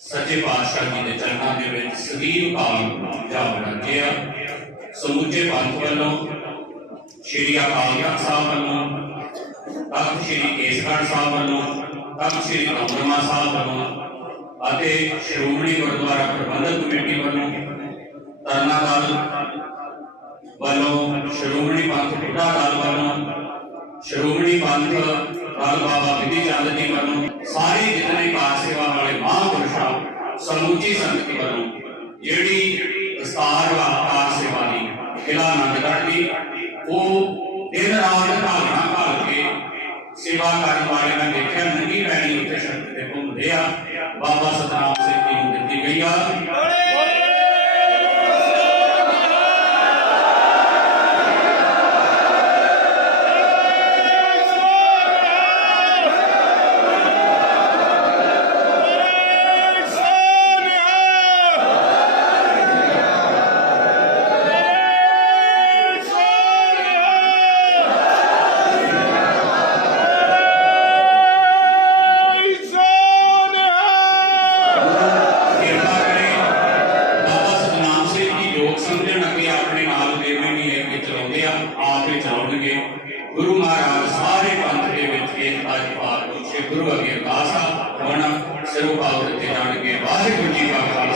ਸੱਚੇ ਪਾਤਸ਼ਾਹ ਜੀ ਦੇ ਚਰਨਾਂ ਦੇ ਵਿੱਚ ਸਦੀਵ ਕਾਲ ਜਾ ਵੜਿਆ ਸਮੁੱਚੇ ਪੰਥ ਵੱਲੋਂ ਸ਼੍ਰੀ ਅਕਾਲ ਤਖਤ ਸਾਹਿਬ ਵੱਲੋਂ, ਤਖਤ ਸ਼੍ਰੀ ਕੇਸਗੜ੍ਹ ਸਾਹਿਬ ਵੱਲੋਂ, ਤਖਤ ਸ਼੍ਰੀ ਦਮਦਮਾ ਸਾਹਿਬ ਵੱਲੋਂ ਅਤੇ ਸ਼੍ਰੋਮਣੀ ਗੁਰਦੁਆਰਾ ਪ੍ਰਬੰਧਕ ਕਮੇਟੀ ਵੱਲੋਂ ਤਰਨਾ ਦਲ ਵੱਲੋਂ, ਸ਼੍ਰੋਮਣੀ ਪੰਥ ਬੁੱਢਾ ਦਲ ਵੱਲੋਂ, ਸ਼੍ਰੋਮਣੀ ਪੰਥ ਦਲ ਬਾਬਾ ਵਿਧੀ ਚੰਦ ਜੀ ਵੱਲੋਂ ਸਾਰੇ ਜਿਤਨੇ ਕਾਰ ਸੇਵਾ ਵਾਲੇ ਮਹਾਂਪੁਰਸ਼ਾਂ ਸਮੁੱਚੀ ਸੰਗਤ ਵੱਲੋਂ, ਜਿਹੜੀ ਵਿਸਤਾਰ ਕਾਰ ਸੇਵਾ ਦੀ ਕਿਲਾ ਆਨੰਦਗੜ੍ਹ ਦੀ, ਉਹ ਦਿਨ ਰਾਤ ਭਾਵਨਾ ਭਾਲ ਕੇ ਸੇਵਾ ਕਰਨ ਵਾਲੇ ਮੈਂ ਦੇਖਿਆ ਨੰਗੀ ਪੈਣੀ ਉੱਤੇ ਸ਼ਰਤ ਤੇ ਘੁੰਮਦੇ ਆ। ਬਾਬਾ ਸਤਨਾਮ ਸਿੰਘ ਜੀ ਨੂੰ ਦਿੱਤੀ ਗਈ ਆ। ਸਮਝਣ ਆਪਣੇ ਨਾਲ ਦੇਵੇਂ ਵੀ ਇਹ ਕਿ ਚਲਾਉਂਦੇ ਆ, ਆਪ ਚਲਾਉਣਗੇ। ਗੁਰੂ ਮਹਾਰਾਜ ਸਾਰੇ ਪੰਥ ਦੇ ਵਿੱਚ ਇਹ ਅੱਜ ਪਾਰ ਪੁੱਛੇ। ਗੁਰੂ ਅੱਗੇ ਅਰਦਾਸ ਆ ਹੁਣ ਤੇ ਜਾਣਗੇ। ਵਾਹਿਗੁਰੂ ਜੀ ਕਾ ਖਾਲਸਾ।